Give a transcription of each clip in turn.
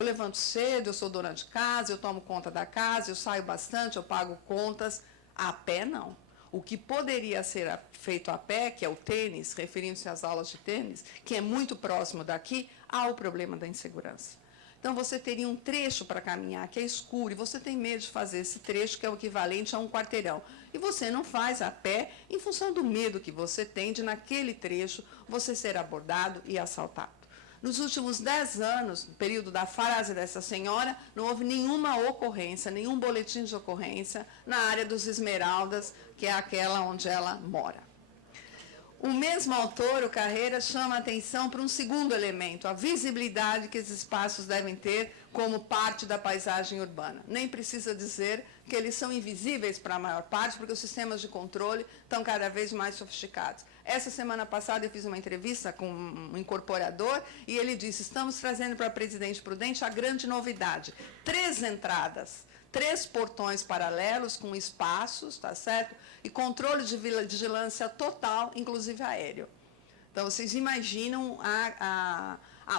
Eu levanto cedo, eu sou dona de casa, eu tomo conta da casa, eu saio bastante, eu pago contas. A pé, não. O que poderia ser feito a pé, que é o tênis, referindo-se às aulas de tênis, que é muito próximo daqui, há o problema da insegurança. Então, você teria um trecho para caminhar que é escuro, e você tem medo de fazer esse trecho, que é o equivalente a um quarteirão. E você não faz a pé, em função do medo que você tem de, naquele trecho, você ser abordado e assaltado. Nos últimos 10 anos, no período da frase dessa senhora, não houve nenhuma ocorrência, nenhum boletim de ocorrência na área dos Esmeraldas, que é aquela onde ela mora. O mesmo autor, o Carreira, chama a atenção para um segundo elemento, a visibilidade que esses espaços devem ter como parte da paisagem urbana. Nem precisa dizer que eles são invisíveis para a maior parte, porque os sistemas de controle estão cada vez mais sofisticados. Essa semana passada eu fiz uma entrevista com um incorporador e ele disse, estamos trazendo para a Presidente Prudente a grande novidade, 3 entradas, 3 portões paralelos com espaços, tá certo? E controle de vigilância total, inclusive aéreo. Então, vocês imaginam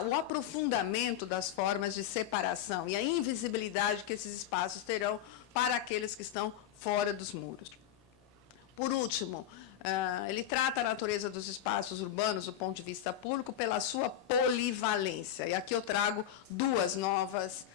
o aprofundamento das formas de separação e a invisibilidade que esses espaços terão para aqueles que estão fora dos muros. Por último, ele trata a natureza dos espaços urbanos do ponto de vista público pela sua polivalência. E aqui eu trago 2 novas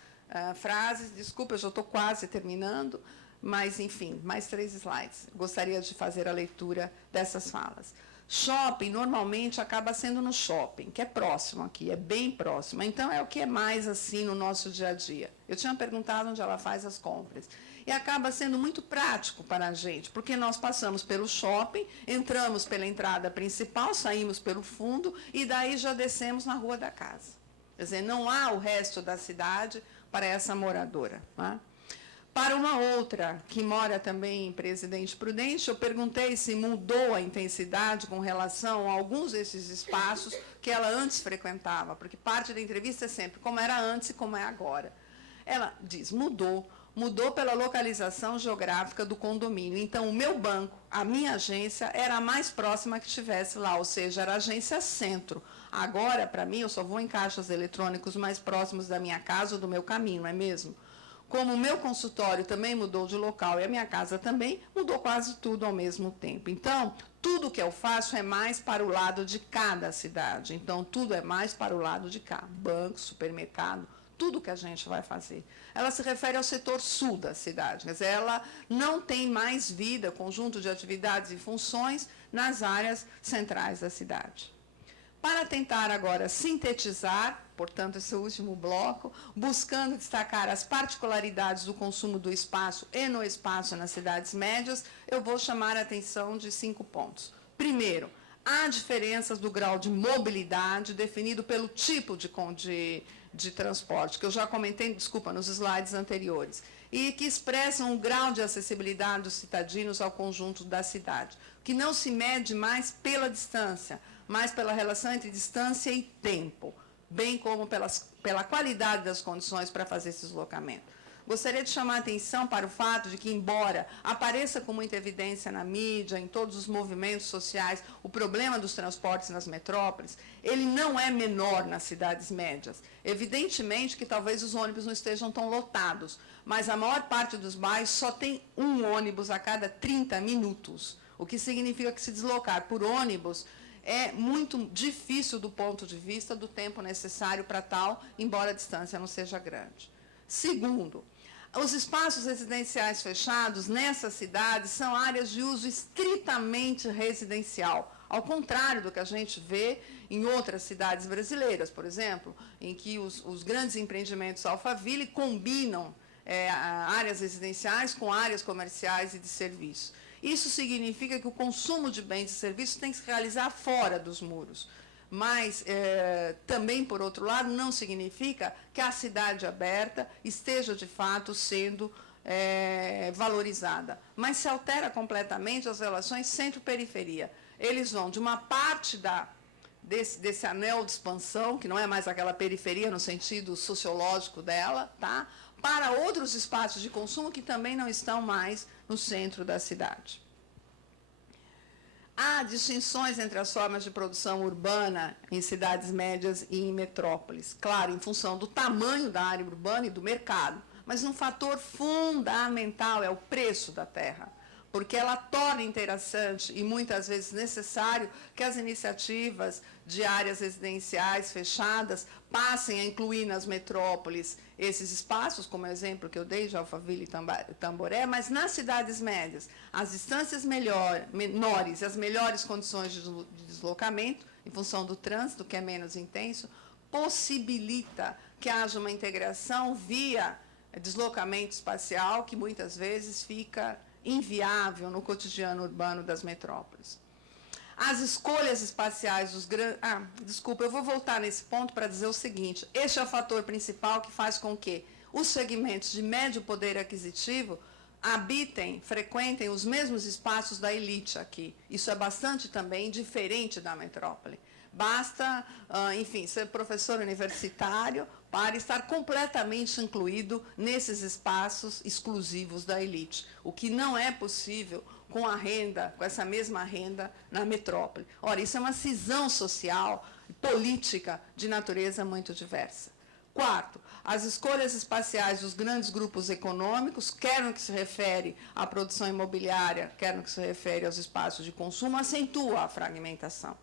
frases. Desculpa, eu já estou quase terminando, mas, enfim, mais 3 slides. Gostaria de fazer a leitura dessas falas. Shopping, normalmente, acaba sendo no shopping, que é próximo aqui, é bem próximo. Então, é o que é mais assim no nosso dia a dia. Eu tinha perguntado onde ela faz as compras. E acaba sendo muito prático para a gente, porque nós passamos pelo shopping, entramos pela entrada principal, saímos pelo fundo, e daí já descemos na rua da casa. Quer dizer, não há o resto da cidade para essa moradora. Né? Para uma outra, que mora também em Presidente Prudente, eu perguntei se mudou a intensidade com relação a alguns desses espaços que ela antes frequentava, porque parte da entrevista é sempre como era antes e como é agora. Ela diz, mudou pela localização geográfica do condomínio. Então, o meu banco, a minha agência, era a mais próxima que tivesse lá, ou seja, era a agência centro. Agora, para mim, eu só vou em caixas eletrônicos mais próximos da minha casa ou do meu caminho, não é mesmo? Como o meu consultório também mudou de local e a minha casa também, mudou quase tudo ao mesmo tempo. Então, tudo que eu faço é mais para o lado de cá da cidade. Então, tudo é mais para o lado de cá. Banco, supermercado, tudo que a gente vai fazer. Ela se refere ao setor sul da cidade, quer dizer, ela não tem mais vida, conjunto de atividades e funções nas áreas centrais da cidade. Para tentar agora sintetizar, portanto, esse último bloco, buscando destacar as particularidades do consumo do espaço e no espaço nas cidades médias, eu vou chamar a atenção de 5 pontos. Primeiro, há diferenças do grau de mobilidade definido pelo tipo de transporte, que eu já comentei, desculpa, nos slides anteriores, e que expressam o grau de acessibilidade dos cidadinos ao conjunto da cidade, que não se mede mais pela distância, mas pela relação entre distância e tempo, bem como pela qualidade das condições para fazer esse deslocamento. Gostaria de chamar a atenção para o fato de que, embora apareça com muita evidência na mídia, em todos os movimentos sociais, o problema dos transportes nas metrópoles, ele não é menor nas cidades médias. Evidentemente que talvez os ônibus não estejam tão lotados, mas a maior parte dos bairros só tem um ônibus a cada 30 minutos, o que significa que se deslocar por ônibus é muito difícil do ponto de vista do tempo necessário para tal, embora a distância não seja grande. Segundo, os espaços residenciais fechados nessas cidades são áreas de uso estritamente residencial, ao contrário do que a gente vê em outras cidades brasileiras, por exemplo, em que os grandes empreendimentos Alphaville combinam áreas residenciais com áreas comerciais e de serviço. Isso significa que o consumo de bens e serviços tem que se realizar fora dos muros. Mas, também, por outro lado, não significa que a cidade aberta esteja, de fato, sendo valorizada. Mas se altera completamente as relações centro-periferia. Eles vão de uma parte desse anel de expansão, que não é mais aquela periferia no sentido sociológico dela, tá? Para outros espaços de consumo que também não estão mais no centro da cidade. Há distinções entre as formas de produção urbana em cidades médias e em metrópoles. Claro, em função do tamanho da área urbana e do mercado. Mas um fator fundamental é o preço da terra, porque ela torna interessante e muitas vezes necessário que as iniciativas de áreas residenciais fechadas passem a incluir nas metrópoles esses espaços, como o exemplo que eu dei de Alphaville e Tamboré, mas nas cidades médias, as distâncias menores e as melhores condições de deslocamento, em função do trânsito, que é menos intenso, possibilita que haja uma integração via deslocamento espacial, que muitas vezes fica inviável no cotidiano urbano das metrópoles. As escolhas espaciais dos grandes... desculpa, eu vou voltar nesse ponto para dizer o seguinte, este é o fator principal que faz com que os segmentos de médio poder aquisitivo frequentem os mesmos espaços da elite aqui. Isso é bastante também diferente da metrópole. Basta, enfim, ser professor universitário para estar completamente incluído nesses espaços exclusivos da elite, o que não é possível com a renda, com essa mesma renda na metrópole. Ora, isso é uma cisão social e política de natureza muito diversa. Quarto, as escolhas espaciais dos grandes grupos econômicos, quer no que se refere à produção imobiliária, quer no que se refere aos espaços de consumo, acentuam a fragmentação.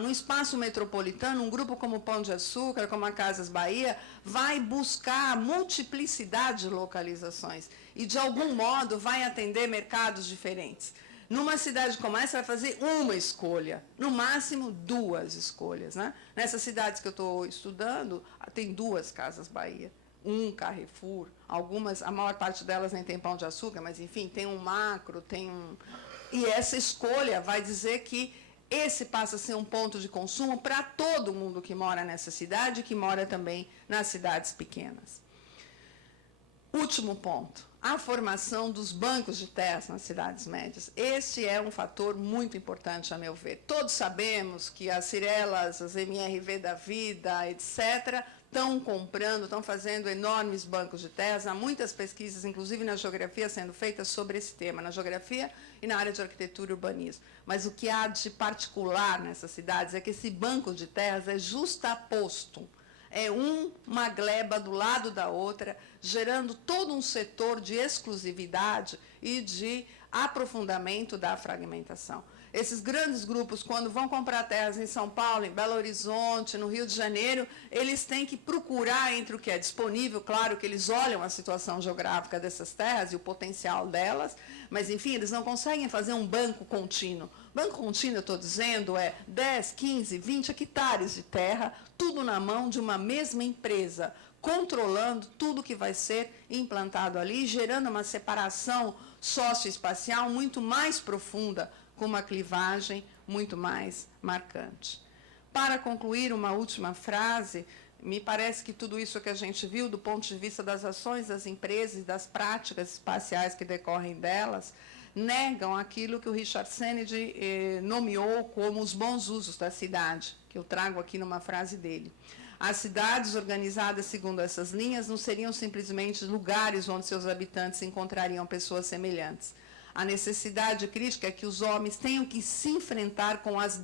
Num espaço metropolitano, um grupo como o Pão de Açúcar, como a Casas Bahia, vai buscar a multiplicidade de localizações e, de algum modo, vai atender mercados diferentes. Numa cidade como essa, vai fazer uma escolha, no máximo duas escolhas. Né? Nessas cidades que eu estou estudando, tem 2 Casas Bahia, um Carrefour, algumas, a maior parte delas nem tem Pão de Açúcar, mas, enfim, tem um Macro, tem um... E essa escolha vai dizer que esse passa a ser um ponto de consumo para todo mundo que mora nessa cidade e que mora também nas cidades pequenas. Último ponto, a formação dos bancos de terras nas cidades médias. Este é um fator muito importante, a meu ver. Todos sabemos que as Cirelas, as MRV da vida, etc., estão comprando, estão fazendo enormes bancos de terras. Há muitas pesquisas, inclusive na geografia, sendo feitas sobre esse tema, na geografia e na área de arquitetura e urbanismo. Mas o que há de particular nessas cidades é que esse banco de terras é justaposto. É uma gleba do lado da outra, gerando todo um setor de exclusividade e de aprofundamento da fragmentação. Esses grandes grupos, quando vão comprar terras em São Paulo, em Belo Horizonte, no Rio de Janeiro, eles têm que procurar entre o que é disponível, claro que eles olham a situação geográfica dessas terras e o potencial delas, mas, enfim, eles não conseguem fazer um banco contínuo. Banco contínuo, eu estou dizendo, é 10, 15, 20 hectares de terra, tudo na mão de uma mesma empresa, controlando tudo que vai ser implantado ali, gerando uma separação socioespacial muito mais profunda, com uma clivagem muito mais marcante. Para concluir, uma última frase, me parece que tudo isso que a gente viu, do ponto de vista das ações das empresas e das práticas espaciais que decorrem delas, negam aquilo que o Richard Sennedy nomeou como os bons usos da cidade, que eu trago aqui numa frase dele. As cidades organizadas segundo essas linhas não seriam simplesmente lugares onde seus habitantes encontrariam pessoas semelhantes. A necessidade crítica é que os homens tenham que se enfrentar com as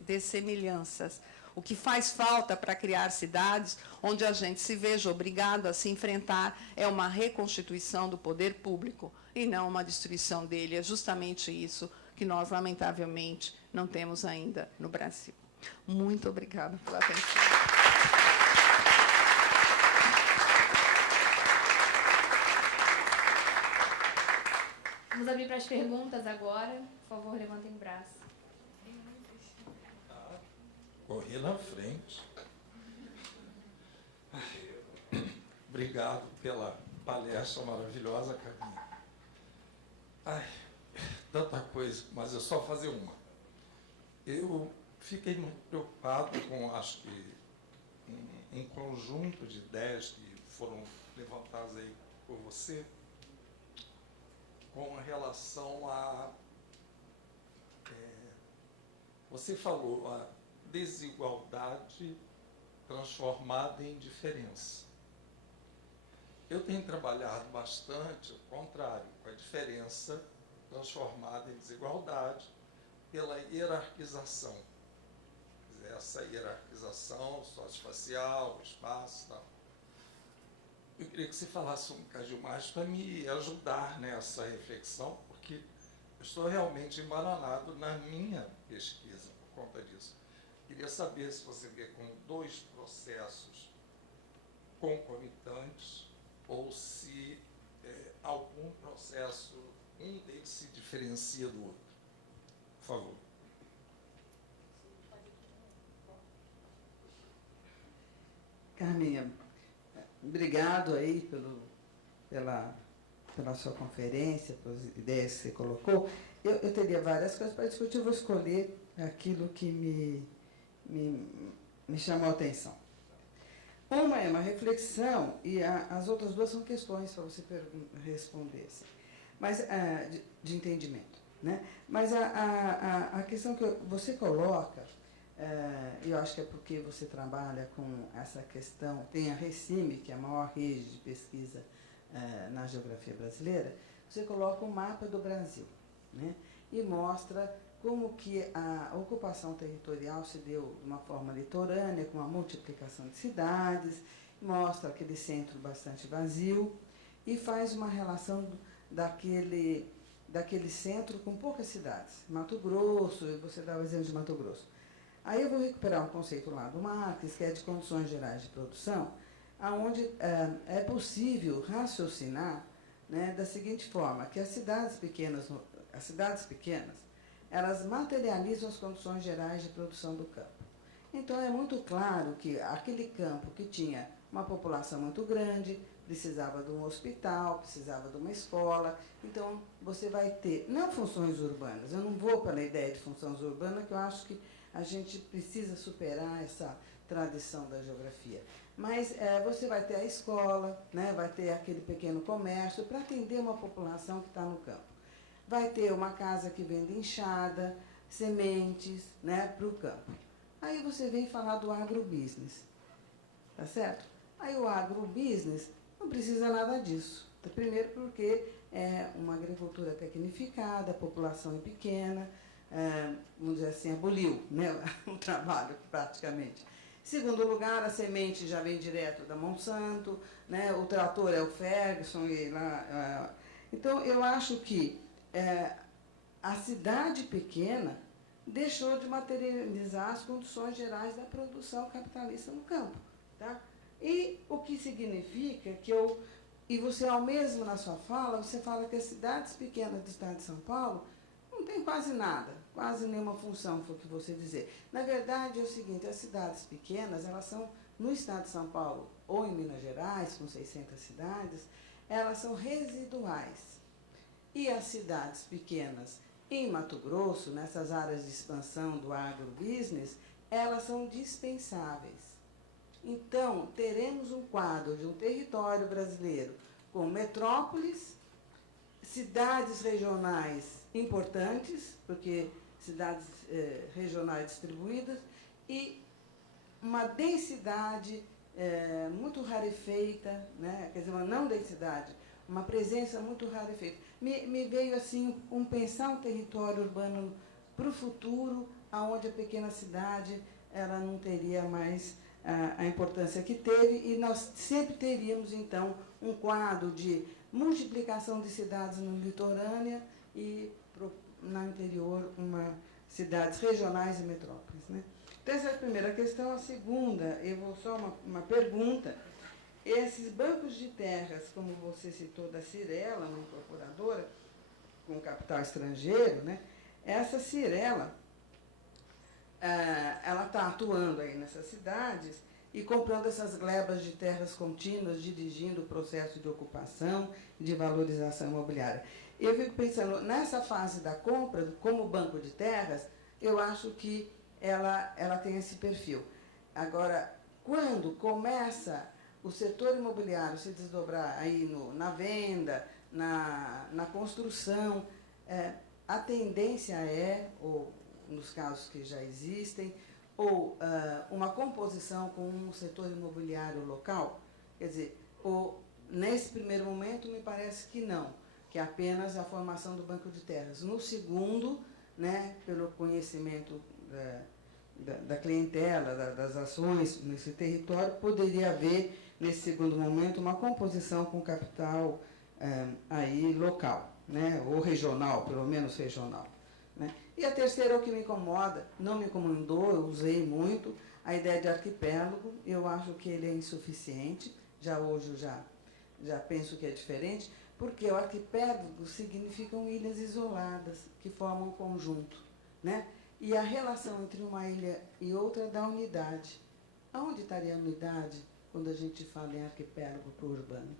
dessemelhanças. O que faz falta para criar cidades onde a gente se veja obrigado a se enfrentar é uma reconstituição do poder público e não uma destruição dele. É justamente isso que nós, lamentavelmente, não temos ainda no Brasil. Muito obrigada pela atenção. Vamos abrir para as perguntas agora. Por favor, levantem o braço. Corri na frente. Obrigado pela palestra maravilhosa, Carminha. Tanta coisa, mas é só fazer uma. Eu fiquei muito preocupado com, acho que, um conjunto de ideias que foram levantadas aí por você, com relação a... você falou a desigualdade transformada em diferença. Eu tenho trabalhado bastante o contrário, com a diferença transformada em desigualdade, hierarquização. Quer dizer, essa hierarquização socioespacial, espaço e tal. Eu queria que você falasse um bocadinho mais para me ajudar nessa reflexão, porque eu estou realmente embananado na minha pesquisa por conta disso. Queria saber se você vê como dois processos concomitantes ou se algum processo, um deles se diferencia do outro. Por favor. Carminha, obrigado aí pela sua conferência, pelas ideias que você colocou. Eu teria várias coisas para discutir, eu vou escolher aquilo que me chamou a atenção. Uma é uma reflexão e as outras duas são questões para você responder, mas, de entendimento. Né? Mas a questão que você coloca, eu acho que é porque você trabalha com essa questão, tem a RECIME, que é a maior rede de pesquisa na geografia brasileira, você coloca um mapa do Brasil, né? E mostra como que a ocupação territorial se deu de uma forma litorânea, com a multiplicação de cidades, mostra aquele centro bastante vazio e faz uma relação daquele centro com poucas cidades. Mato Grosso, você dá o exemplo de Mato Grosso. Aí eu vou recuperar um conceito lá do Marx, que é de condições gerais de produção, onde é possível raciocinar, né, da seguinte forma, que as cidades pequenas, elas materializam as condições gerais de produção do campo. Então, é muito claro que aquele campo que tinha uma população muito grande, precisava de um hospital, precisava de uma escola. Então, você vai ter, não funções urbanas, eu não vou pela ideia de funções urbanas, que eu acho que a gente precisa superar essa tradição da geografia. Mas você vai ter a escola, né, vai ter aquele pequeno comércio para atender uma população que está no campo. Vai ter uma casa que vende enxada, sementes, né, para o campo. Aí você vem falar do agrobusiness, tá certo? Aí o agrobusiness não precisa nada disso. Primeiro porque é uma agricultura tecnificada, a população é pequena, vamos dizer assim, aboliu, né, o trabalho praticamente. Segundo lugar, a semente já vem direto da Monsanto, né, o trator é o Ferguson. Então, eu acho que a cidade pequena deixou de materializar as condições gerais da produção capitalista no campo. Tá? E o que significa que e você, ao mesmo na sua fala, você fala que as cidades pequenas do estado de São Paulo não tem quase nada, quase nenhuma função, foi o que você dizer. Na verdade, é o seguinte, as cidades pequenas, elas são, no estado de São Paulo ou em Minas Gerais, com 600 cidades, elas são residuais. E as cidades pequenas em Mato Grosso, nessas áreas de expansão do agrobusiness, elas são dispensáveis. Então, teremos um quadro de um território brasileiro com metrópoles, cidades regionais importantes, porque cidades regionais distribuídas, e uma densidade muito rarefeita, né? Quer dizer, uma não densidade, uma presença muito rarefeita. Me veio assim pensar um território urbano para o futuro, onde a pequena cidade ela não teria mais a importância que teve, e nós sempre teríamos, então, um quadro de multiplicação de cidades no litorânea e no interior, cidades regionais e metrópoles. Né? Então, essa é a primeira questão. A segunda, eu vou só uma pergunta. Esses bancos de terras, como você citou da Cirela, uma incorporadora com capital estrangeiro, né? Essa Cirela, ela está atuando aí nessas cidades e comprando essas glebas de terras contínuas, dirigindo o processo de ocupação e de valorização imobiliária. Eu fico pensando, nessa fase da compra, como banco de terras, eu acho que ela tem esse perfil. Agora, quando começa o setor imobiliário se desdobrar aí na venda, na construção, a tendência ou nos casos que já existem, ou uma composição com um setor imobiliário local? Quer dizer, nesse primeiro momento, me parece que não, que é apenas a formação do banco de terras. No segundo, né, pelo conhecimento da clientela, das ações nesse território, poderia haver, nesse segundo momento, uma composição com capital aí local, né, ou regional, pelo menos regional. Né? E a terceira, o que me incomoda, não me incomodou, eu usei muito, a ideia de arquipélago. Eu acho que ele é insuficiente, hoje já penso que é diferente, porque o arquipélago significam ilhas isoladas, que formam um conjunto, né? E a relação entre uma ilha e outra dá unidade. Aonde estaria a unidade quando a gente fala em arquipélago para o urbano?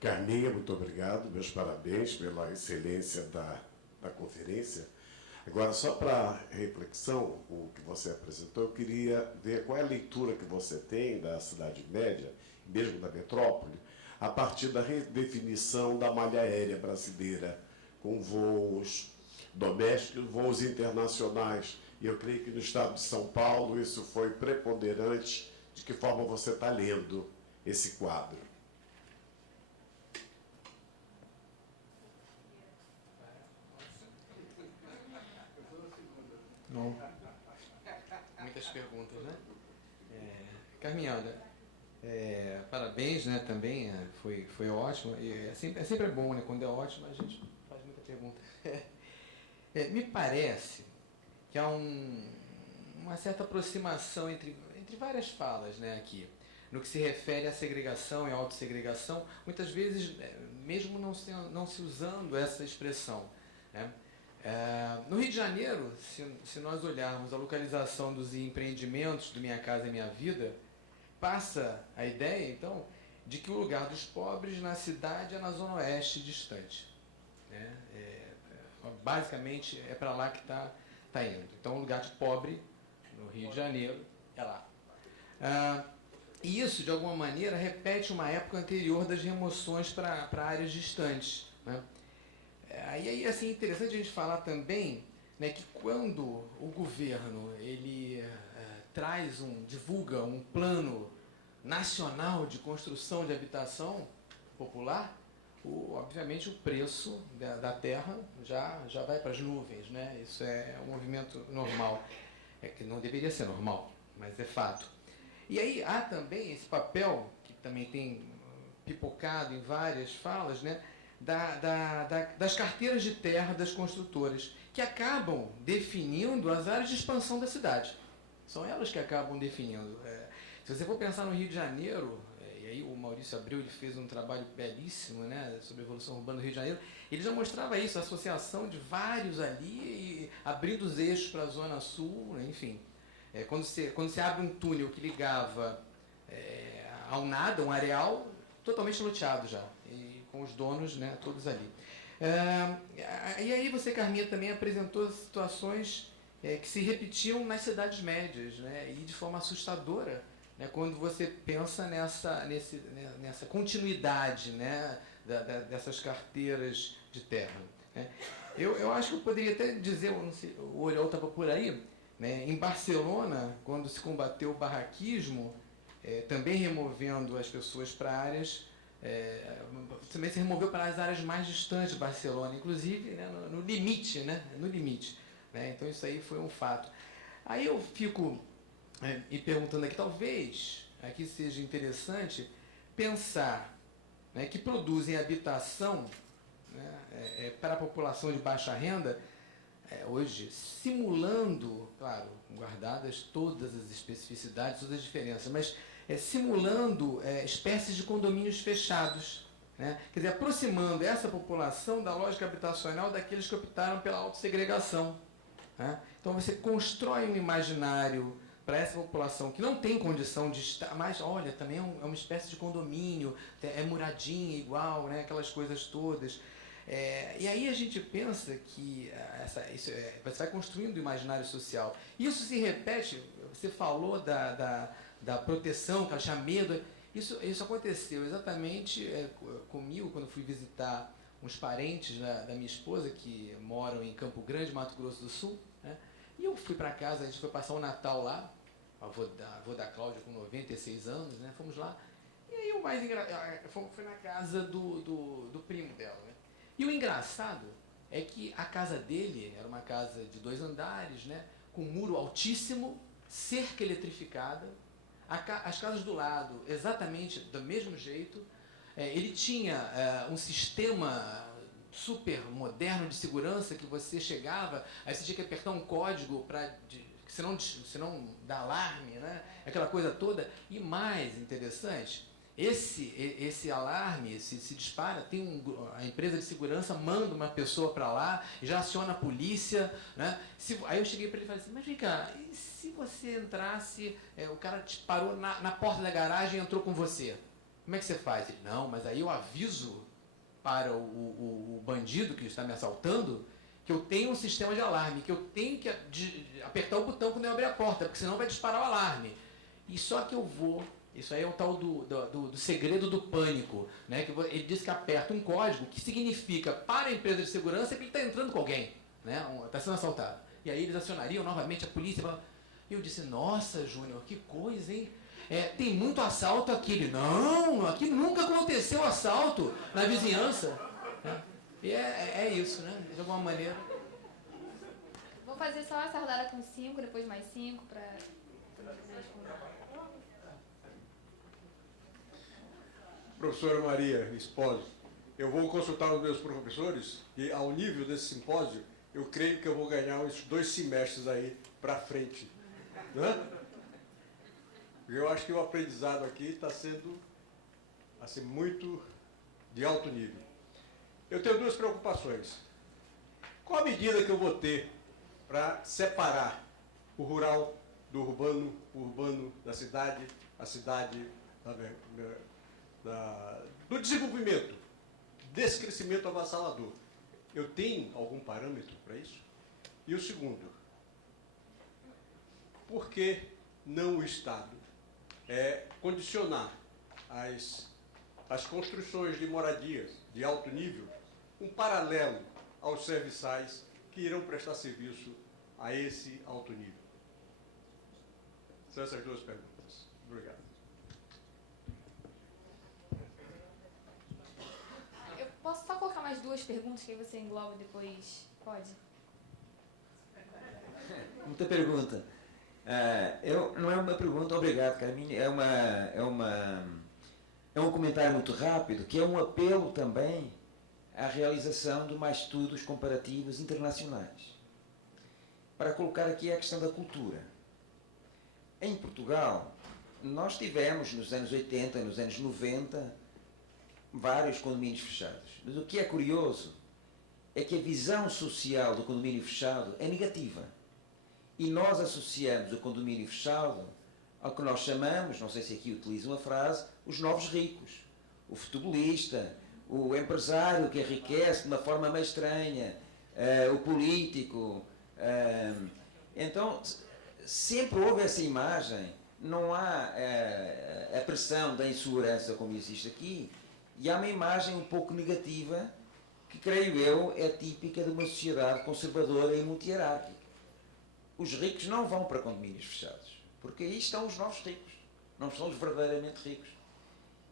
Carminha, muito obrigado, meus parabéns pela excelência da conferência. Agora, só para reflexão, o que você apresentou, eu queria ver qual é a leitura que você tem da Cidade Média, mesmo da metrópole, a partir da redefinição da malha aérea brasileira, com voos domésticos, voos internacionais. E eu creio que no estado de São Paulo isso foi preponderante. De que forma você está lendo esse quadro? Bom, muitas perguntas, né? Carminhada, parabéns, né, também, foi ótimo. E é sempre bom, né, quando é ótimo, a gente faz muita pergunta. Me parece que há uma certa aproximação entre várias falas, né, aqui. No que se refere à segregação e à autossegregação, muitas vezes, mesmo não se usando essa expressão, né? No Rio de Janeiro, se nós olharmos a localização dos empreendimentos do Minha Casa Minha Vida, passa a ideia, então, de que o lugar dos pobres na cidade é na zona oeste distante, né? Basicamente, é para lá que está indo. Então, o lugar de pobre no Rio de Janeiro é lá. E isso, de alguma maneira, repete uma época anterior das remoções para áreas distantes, né? Aí, assim, é interessante a gente falar também, né, que quando o governo ele divulga um plano nacional de construção de habitação popular, obviamente o preço da terra já vai para as nuvens, né? Isso é um movimento normal, que não deveria ser normal, mas é fato. E aí há também esse papel, que também tem pipocado em várias falas, né, das carteiras de terra das construtoras, que acabam definindo as áreas de expansão da cidade. São elas que acabam definindo. Se você for pensar no Rio de Janeiro, e aí o Maurício Abreu ele fez um trabalho belíssimo, né, sobre a evolução urbana do Rio de Janeiro, ele já mostrava isso, a associação de vários ali, e abrindo os eixos para a Zona Sul, né, enfim. Quando você abre um túnel que ligava ao nada, um areal totalmente loteado já, e com os donos, né, todos ali. E aí você, Carminha, também apresentou situações que se repetiam nas cidades médias, né, e de forma assustadora, né, quando você pensa nessa continuidade, né, dessas carteiras de terra, né. Eu acho que eu poderia até dizer, não sei, o Oriol estava por aí, né, em Barcelona, quando se combateu o barraquismo, também removendo as pessoas para áreas, também se removeu para as áreas mais distantes de Barcelona, inclusive, né, no limite, né, né, então isso aí foi um fato. Aí eu fico me perguntando aqui, talvez aqui seja interessante pensar, né, que produzem habitação, né, para a população de baixa renda, hoje, simulando, claro, guardadas todas as especificidades, todas as diferenças, mas simulando espécies de condomínios fechados, né? Quer dizer, aproximando essa população da lógica habitacional daqueles que optaram pela autossegregação, né? Então você constrói um imaginário para essa população que não tem condição de estar, mas olha, também é uma espécie de condomínio, é moradinha igual, né? Aquelas coisas todas. E aí a gente pensa que você vai construindo o imaginário social. Isso se repete, você falou da proteção, que ela tinha medo. Isso aconteceu exatamente comigo, quando fui visitar uns parentes da minha esposa, que moram em Campo Grande, Mato Grosso do Sul, né? E eu fui para casa, a gente foi passar o Natal lá, avô da Cláudia com 96 anos, né? Fomos lá. E aí o mais engraçado, foi na casa do primo dela, né? E o engraçado é que a casa dele era uma casa de 2 andares, né, com muro altíssimo, cerca eletrificada, as casas do lado exatamente do mesmo jeito. Ele tinha um sistema super moderno de segurança que você chegava, aí você tinha que apertar um código para senão dá alarme, né? Aquela coisa toda. E mais interessante, esse alarme se dispara, a empresa de segurança manda uma pessoa para lá, já aciona a polícia, né? Aí eu cheguei para ele e falei assim, mas vem cá, e se você entrasse, o cara te parou na porta da garagem e entrou com você? Como é que você faz? Ele, não, mas aí eu aviso para o bandido que está me assaltando que eu tenho um sistema de alarme, que eu tenho que apertar o botão quando eu abrir a porta, porque senão vai disparar o alarme. E só que eu vou... Isso aí é o tal do segredo do pânico, né? Que ele diz que aperta um código que significa para a empresa de segurança que ele está entrando com alguém, né? Está sendo assaltado. E aí eles acionariam novamente a polícia. E eu disse, nossa, Júnior, que coisa, hein? Tem muito assalto aqui. Ele, não, aqui nunca aconteceu assalto na vizinhança. E é isso, né? De alguma maneira. Vou fazer só essa rodada com 5, depois mais 5 para... Professora Maria Espósito, eu vou consultar os meus professores e, ao nível desse simpósio, eu creio que eu vou ganhar uns 2 semestres aí para frente. Né? Eu acho que o aprendizado aqui está sendo assim, muito de alto nível. Eu tenho 2 preocupações. Qual a medida que eu vou ter para separar o rural do urbano, o urbano da cidade, a cidade do desenvolvimento, desse crescimento avassalador? Eu tenho algum parâmetro para isso? E o segundo, por que não o Estado condicionar as construções de moradias de alto nível um paralelo aos serviçais que irão prestar serviço a esse alto nível? São essas 2 perguntas. Obrigado. Eu posso só colocar mais 2 perguntas que aí você engloba e depois pode? Muita pergunta. Não é uma pergunta, obrigado, Carminha. É um comentário muito rápido, que é um apelo também à realização de mais estudos comparativos internacionais. Para colocar aqui a questão da cultura. Em Portugal, nós tivemos nos anos 80 e nos anos 90 vários condomínios fechados. Mas o que é curioso é que a visão social do condomínio fechado é negativa. E nós associamos o condomínio fechado ao que nós chamamos, não sei se aqui utilizam a frase, os novos ricos. O futebolista, o empresário que enriquece de uma forma meio estranha, o político. Então, sempre houve essa imagem, não há a pressão da insegurança como existe aqui, e há uma imagem um pouco negativa que, creio eu, é típica de uma sociedade conservadora e multi-hierárquica. Os ricos não vão para condomínios fechados, porque aí estão os novos ricos, não são os verdadeiramente ricos.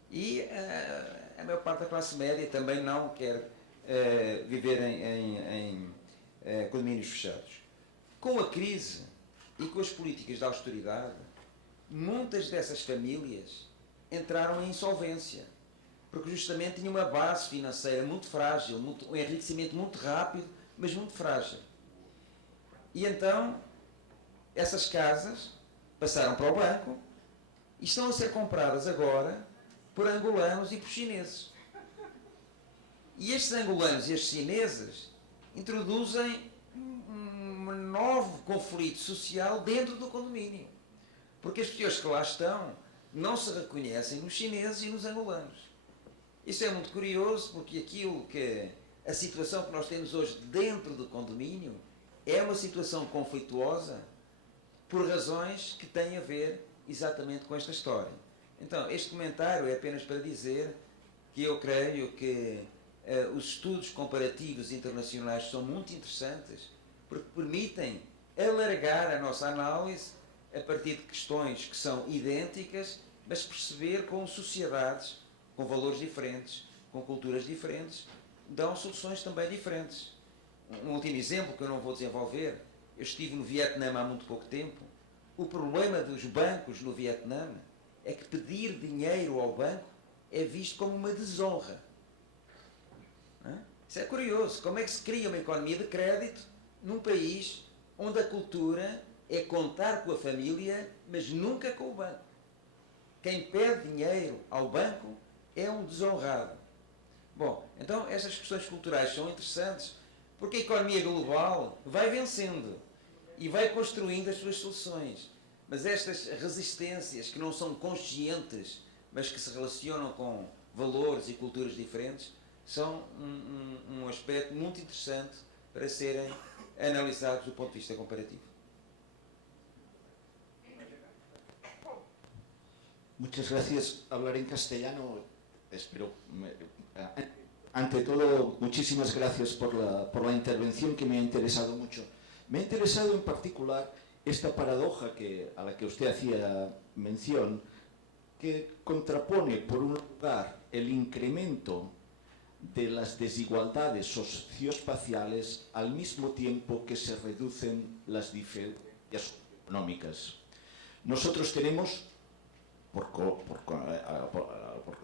E a maior parte da classe média também não quer viver em condomínios fechados. Com a crise e com as políticas de austeridade, muitas dessas famílias entraram em insolvência, porque justamente tinham uma base financeira muito frágil, um enriquecimento muito rápido, mas muito frágil. E então, essas casas passaram para o banco e estão a ser compradas agora por angolanos e por chineses. E estes angolanos e estes chineses introduzem um novo conflito social dentro do condomínio. Porque as pessoas que lá estão não se reconhecem nos chineses e nos angolanos. Isso é muito curioso, porque a situação que nós temos hoje dentro do condomínio é uma situação conflituosa por razões que têm a ver exatamente com esta história. Então, este comentário é apenas para dizer que eu creio que os estudos comparativos internacionais são muito interessantes, porque permitem alargar a nossa análise a partir de questões que são idênticas, mas perceber como sociedades com valores diferentes, com culturas diferentes, dão soluções também diferentes. Um último exemplo que eu não vou desenvolver, eu estive no Vietnã há muito pouco tempo. O problema dos bancos no Vietnã é que pedir dinheiro ao banco é visto como uma desonra. Isso é curioso. Como é que se cria uma economia de crédito num país onde a cultura é contar com a família, mas nunca com o banco? Quem pede dinheiro ao banco é um desonrado. Bom, então essas questões culturais são interessantes porque a economia global vai vencendo e vai construindo as suas soluções. Mas estas resistências que não são conscientes, mas que se relacionam com valores e culturas diferentes, são um aspecto muito interessante para serem analisados do ponto de vista comparativo. Muchas gracias. Hablaré en castellano. Espero. Ante todo, muchísimas gracias por la intervención, que me ha interesado mucho. Me ha interesado en particular esta paradoja a la que usted hacía mención, que contrapone, por un lugar, el incremento de las desigualdades socioespaciales al mismo tiempo que se reducen las diferencias económicas. Nosotros tenemos,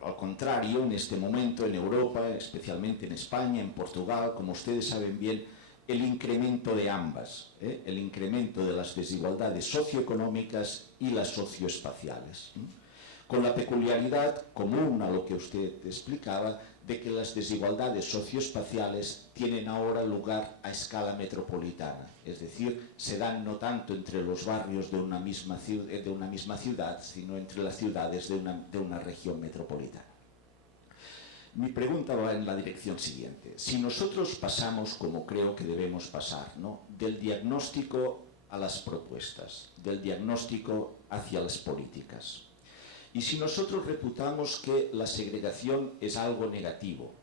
al contrario, en este momento en Europa, especialmente en España, en Portugal, como ustedes saben bien, el incremento de ambas, el incremento de las desigualdades socioeconómicas y las socioespaciales, con la peculiaridad común a lo que usted explicaba de que las desigualdades socioespaciales tienen ahora lugar a escala metropolitana, es decir, se dan no tanto entre los barrios de una misma ciudad, sino entre las ciudades de una región metropolitana. Mi pregunta va en la dirección siguiente. Si nosotros pasamos, como creo que debemos pasar, ¿no?, del diagnóstico a las propuestas, del diagnóstico hacia las políticas, y si nosotros reputamos que la segregación es algo negativo,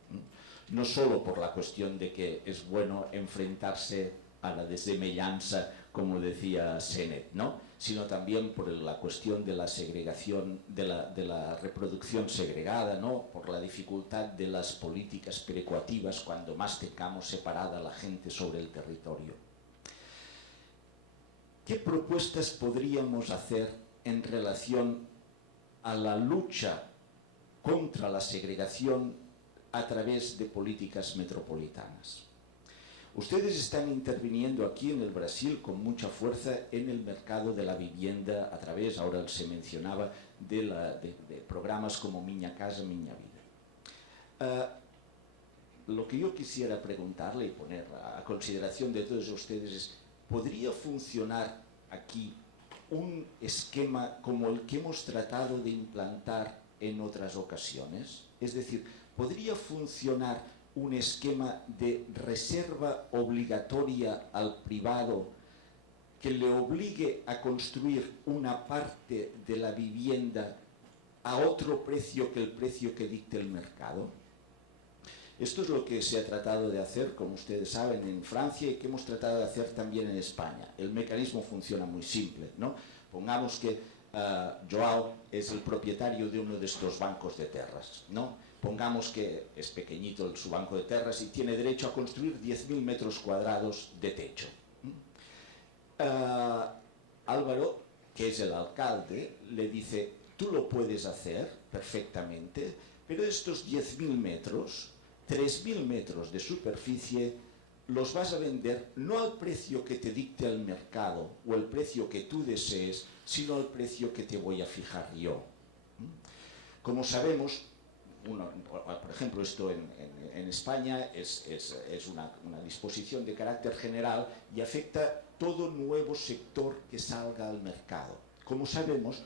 no solo por la cuestión de que es bueno enfrentarse a la desemellanza, como decía Sennett, ¿no?, sino también por la cuestión de la segregación, de la reproducción segregada, ¿no?, por la dificultad de las políticas perecuativas cuando más tengamos separada a la gente sobre el territorio. ¿Qué propuestas podríamos hacer en relación a la lucha contra la segregación a través de políticas metropolitanas? Ustedes están interviniendo aquí en el Brasil con mucha fuerza en el mercado de la vivienda a través, ahora se mencionaba, de programas como Minha Casa, Minha Vida. Lo que yo quisiera preguntarle y poner a consideración de todos ustedes es, ¿podría funcionar aquí un esquema como el que hemos tratado de implantar en otras ocasiones? Es decir, ¿podría funcionar un esquema de reserva obligatoria al privado que le obligue a construir una parte de la vivienda a otro precio que el precio que dicte el mercado? Esto es lo que se ha tratado de hacer, como ustedes saben, en Francia y que hemos tratado de hacer también en España. El mecanismo funciona muy simple, ¿no? Pongamos que Joao es el propietario de uno de estos bancos de terras, ¿no? Pongamos que es pequeñito su banco de terras y tiene derecho a construir 10.000 metros cuadrados de techo. Álvaro, que es el alcalde, le dice, tú lo puedes hacer perfectamente, pero estos 10.000 metros, 3.000 metros de superficie, los vas a vender no al precio que te dicte el mercado o el precio que tú desees, sino al precio que te voy a fijar yo. Como sabemos, por ejemplo, esto en España es una disposición de carácter general y afecta todo nuevo sector que salga al mercado. Como sabemos,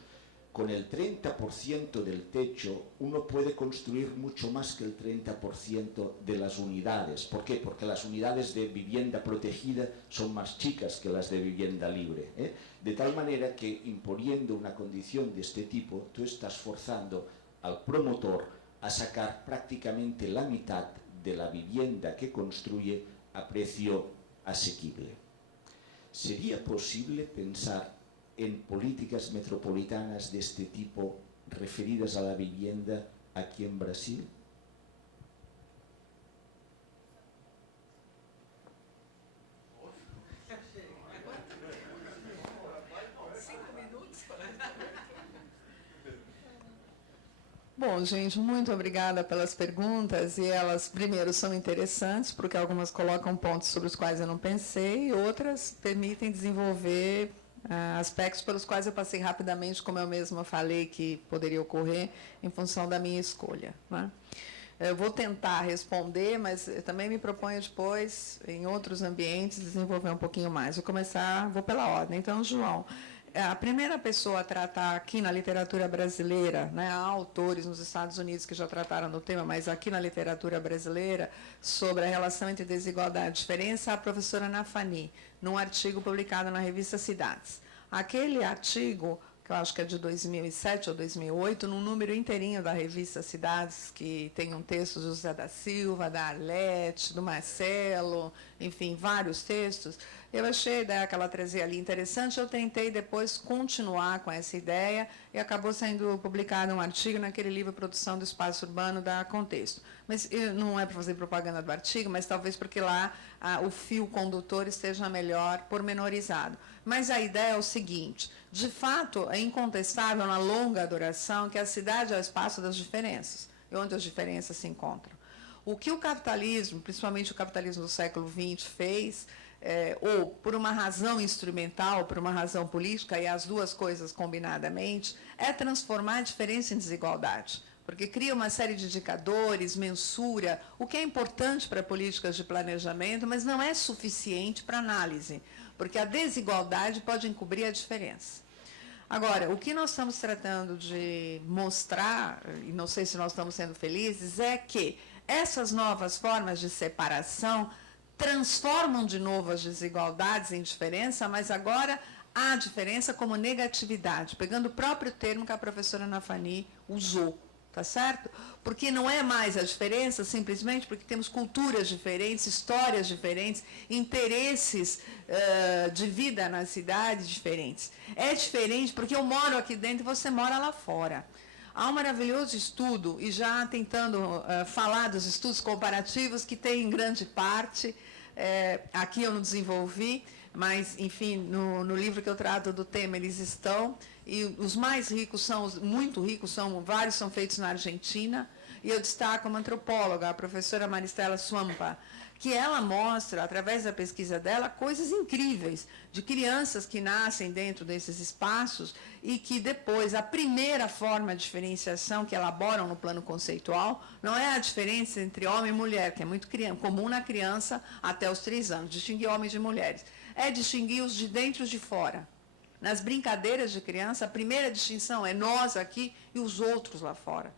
con el 30% del techo uno puede construir mucho más que el 30% de las unidades. ¿Por qué? Porque las unidades de vivienda protegida son más chicas que las de vivienda libre, ¿eh? De tal manera que imponiendo una condición de este tipo, tú estás forzando al promotor a sacar prácticamente la mitad de la vivienda que construye a precio asequible. ¿Sería posible pensar en políticas metropolitanas de este tipo referidas a la vivienda aquí en Brasil? Bom, gente, muito obrigada pelas perguntas, e elas, primeiro, são interessantes, porque algumas colocam pontos sobre os quais eu não pensei, e outras permitem desenvolver aspectos pelos quais eu passei rapidamente, como eu mesma falei que poderia ocorrer, em função da minha escolha, né? Eu vou tentar responder, mas eu também me proponho depois, em outros ambientes, desenvolver um pouquinho mais. Vou pela ordem. Então, João, a primeira pessoa a tratar aqui na literatura brasileira, né, há autores nos Estados Unidos que já trataram do tema, mas aqui na literatura brasileira, sobre a relação entre desigualdade e diferença, a professora Nafani, num artigo publicado na revista Cidades. Aquele artigo, que eu acho que é de 2007 ou 2008, num número inteirinho da revista Cidades, que tem um texto do José da Silva, da Arlete, do Marcelo, enfim, vários textos, eu achei a ideia que ela trazia ali interessante, eu tentei depois continuar com essa ideia e acabou sendo publicado um artigo naquele livro Produção do Espaço Urbano da Contexto. Mas não é para fazer propaganda do artigo, mas talvez porque lá o fio condutor esteja melhor pormenorizado. Mas a ideia é o seguinte, de fato, é incontestável na longa duração que a cidade é o espaço das diferenças, e onde as diferenças se encontram. O que o capitalismo, principalmente o capitalismo do século XX, fez, ou por uma razão instrumental, por uma razão política, e as duas coisas combinadamente, é transformar a diferença em desigualdade. Porque cria uma série de indicadores, mensura, o que é importante para políticas de planejamento, mas não é suficiente para análise, porque a desigualdade pode encobrir a diferença. Agora, o que nós estamos tratando de mostrar, e não sei se nós estamos sendo felizes, é que essas novas formas de separação transformam de novo as desigualdades em diferença, mas agora a diferença como negatividade, pegando o próprio termo que a professora Nafani usou, tá certo? Porque não é mais a diferença simplesmente porque temos culturas diferentes, histórias diferentes, interesses de vida na cidade diferentes. É diferente porque eu moro aqui dentro e você mora lá fora. Há um maravilhoso estudo, e já tentando falar dos estudos comparativos, que tem em grande parte, aqui eu não desenvolvi, mas, enfim, no livro que eu trato do tema, eles estão, e os mais ricos são, muito ricos, vários são feitos na Argentina, e eu destaco uma antropóloga, a professora Maristela Swampa, que ela mostra, através da pesquisa dela, coisas incríveis de crianças que nascem dentro desses espaços e que depois, a primeira forma de diferenciação que elaboram no plano conceitual não é a diferença entre homem e mulher, que é muito comum na criança até os 3 anos, distinguir homens de mulheres. É distinguir os de dentro e os de fora. Nas brincadeiras de criança, a primeira distinção é nós aqui e os outros lá fora.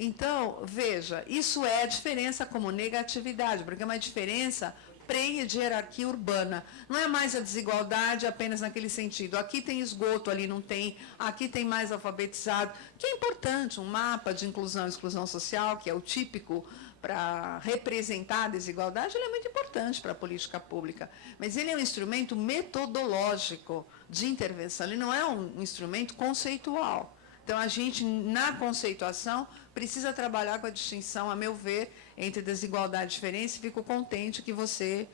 Então, veja, isso é diferença como negatividade, porque é uma diferença prenha de hierarquia urbana. Não é mais a desigualdade apenas naquele sentido. Aqui tem esgoto, ali não tem. Aqui tem mais alfabetizado. Que é importante, um mapa de inclusão e exclusão social, que é o típico para representar a desigualdade, ele é muito importante para a política pública. Mas ele é um instrumento metodológico de intervenção, ele não é um instrumento conceitual. Então, a gente, na conceituação, precisa trabalhar com a distinção, a meu ver, entre desigualdade e diferença, e fico contente que você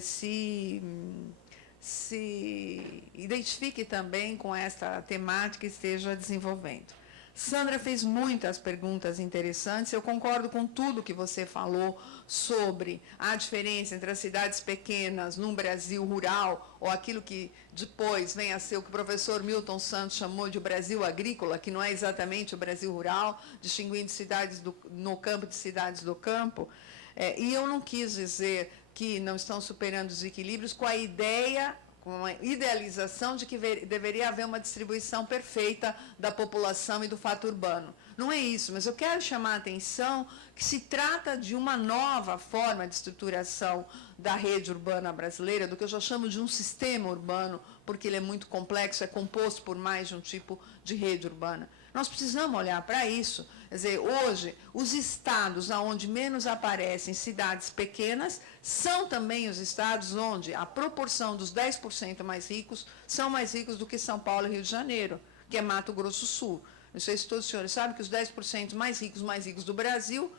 se identifique também com essa temática e esteja desenvolvendo. Sandra fez muitas perguntas interessantes, eu concordo com tudo que você falou sobre a diferença entre as cidades pequenas num Brasil rural, ou aquilo que depois vem a ser o que o professor Milton Santos chamou de Brasil agrícola, que não é exatamente o Brasil rural, distinguindo cidades no campo de cidades do campo. E eu não quis dizer que não estão superando os equilíbrios com a ideia, com a idealização de que deveria haver uma distribuição perfeita da população e do fato urbano. Não é isso, mas eu quero chamar a atenção que se trata de uma nova forma de estruturação da rede urbana brasileira, do que eu já chamo de um sistema urbano, porque ele é muito complexo, é composto por mais de um tipo de rede urbana. Nós precisamos olhar para isso. Quer dizer, hoje, os estados onde menos aparecem cidades pequenas são também os estados onde a proporção dos 10% mais ricos são mais ricos do que São Paulo e Rio de Janeiro, que é Mato Grosso do Sul. Não sei se todos os senhores sabem que os 10% mais ricos do Brasil,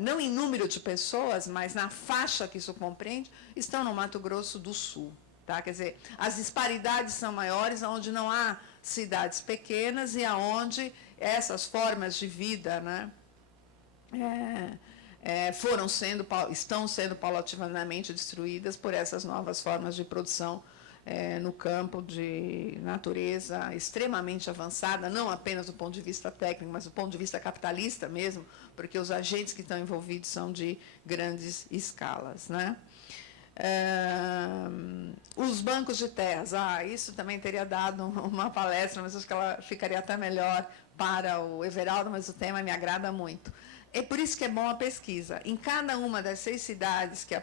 não em número de pessoas, mas na faixa que isso compreende, estão no Mato Grosso do Sul. Tá? Quer dizer, as disparidades são maiores onde não há cidades pequenas e aonde essas formas de vida, né, estão sendo paulatinamente destruídas por essas novas formas de produção no campo de natureza extremamente avançada, não apenas do ponto de vista técnico, mas do ponto de vista capitalista mesmo, porque os agentes que estão envolvidos são de grandes escalas, né? Os bancos de terras, isso também teria dado uma palestra, mas acho que ela ficaria até melhor para o Everaldo, mas o tema me agrada muito. É por isso que é bom a pesquisa. Em cada uma das 6 cidades que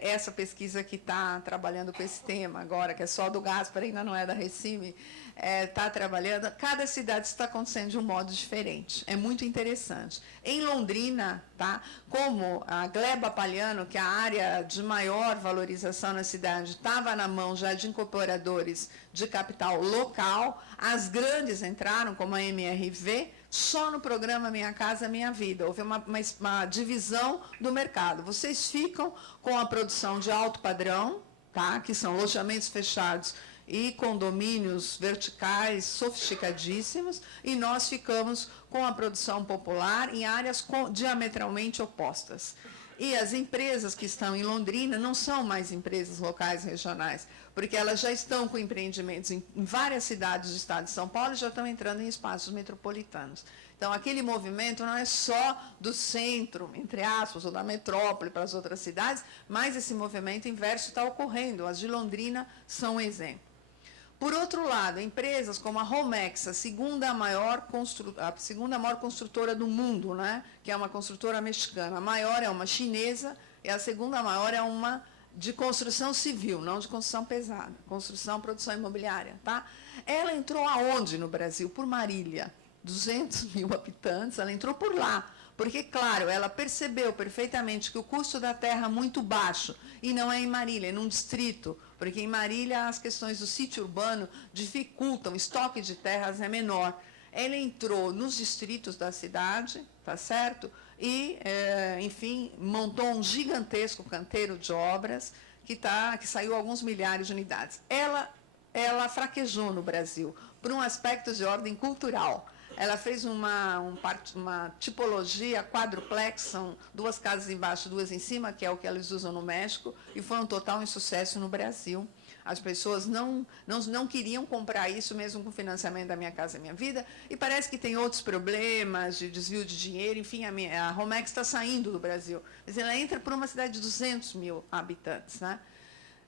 essa pesquisa que está trabalhando com esse tema agora, que é só do Gaspar, ainda não é da Recime, está trabalhando, cada cidade está acontecendo de um modo diferente. É muito interessante. Em Londrina, tá, como a Gleba Palhano, que é a área de maior valorização na cidade, estava na mão já de incorporadores de capital local, as grandes entraram, como a MRV, só no programa Minha Casa Minha Vida. Houve uma divisão do mercado. Vocês ficam com a produção de alto padrão, tá, que são lojamentos fechados e condomínios verticais sofisticadíssimos, e nós ficamos com a produção popular em áreas diametralmente opostas. E as empresas que estão em Londrina não são mais empresas locais regionais, porque elas já estão com empreendimentos em várias cidades do estado de São Paulo e já estão entrando em espaços metropolitanos. Então, aquele movimento não é só do centro, entre aspas, ou da metrópole para as outras cidades, mas esse movimento inverso está ocorrendo. As de Londrina são um exemplo. Por outro lado, empresas como a Romex, a segunda maior construtora do mundo, né, que é uma construtora mexicana, a maior é uma chinesa e a segunda maior é uma de construção civil, não de construção pesada, produção imobiliária. Tá? Ela entrou aonde no Brasil? Por Marília, 200 mil habitantes, ela entrou por lá. Porque, claro, ela percebeu perfeitamente que o custo da terra é muito baixo, e não é em Marília, é num distrito, porque em Marília as questões do sítio urbano dificultam, o estoque de terras é menor. Ela entrou nos distritos da cidade, tá certo? E, enfim, montou um gigantesco canteiro de obras que saiu alguns milhares de unidades. Ela fraquejou no Brasil por um aspecto de ordem cultural. Ela fez uma tipologia quadruplex, são 2 casas embaixo, 2 em cima, que é o que eles usam no México, e foi um total insucesso no Brasil. As pessoas não queriam comprar isso, mesmo com o financiamento da Minha Casa Minha Vida, e parece que tem outros problemas de desvio de dinheiro, enfim, a Romex está saindo do Brasil. Mas ela entra por uma cidade de 200 mil habitantes, né?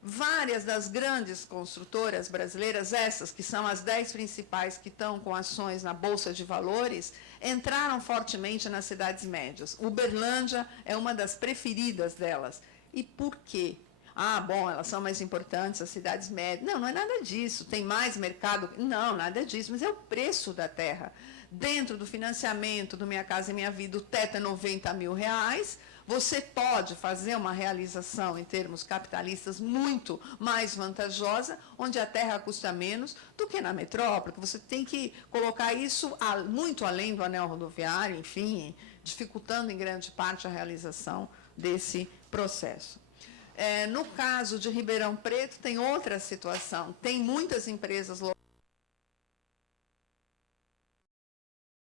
Várias das grandes construtoras brasileiras, essas que são as 10 principais que estão com ações na Bolsa de Valores, entraram fortemente nas cidades médias. Uberlândia é uma das preferidas delas. E por quê? Bom, elas são mais importantes, as cidades médias. Não é nada disso. Tem mais mercado? Não, nada disso. Mas é o preço da terra. Dentro do financiamento do Minha Casa Minha Vida, o teto é R$90 mil. Você pode fazer uma realização em termos capitalistas muito mais vantajosa, onde a terra custa menos do que na metrópole, porque você tem que colocar isso muito além do anel rodoviário, enfim, dificultando em grande parte a realização desse processo. No caso de Ribeirão Preto, tem outra situação. Tem muitas empresas locais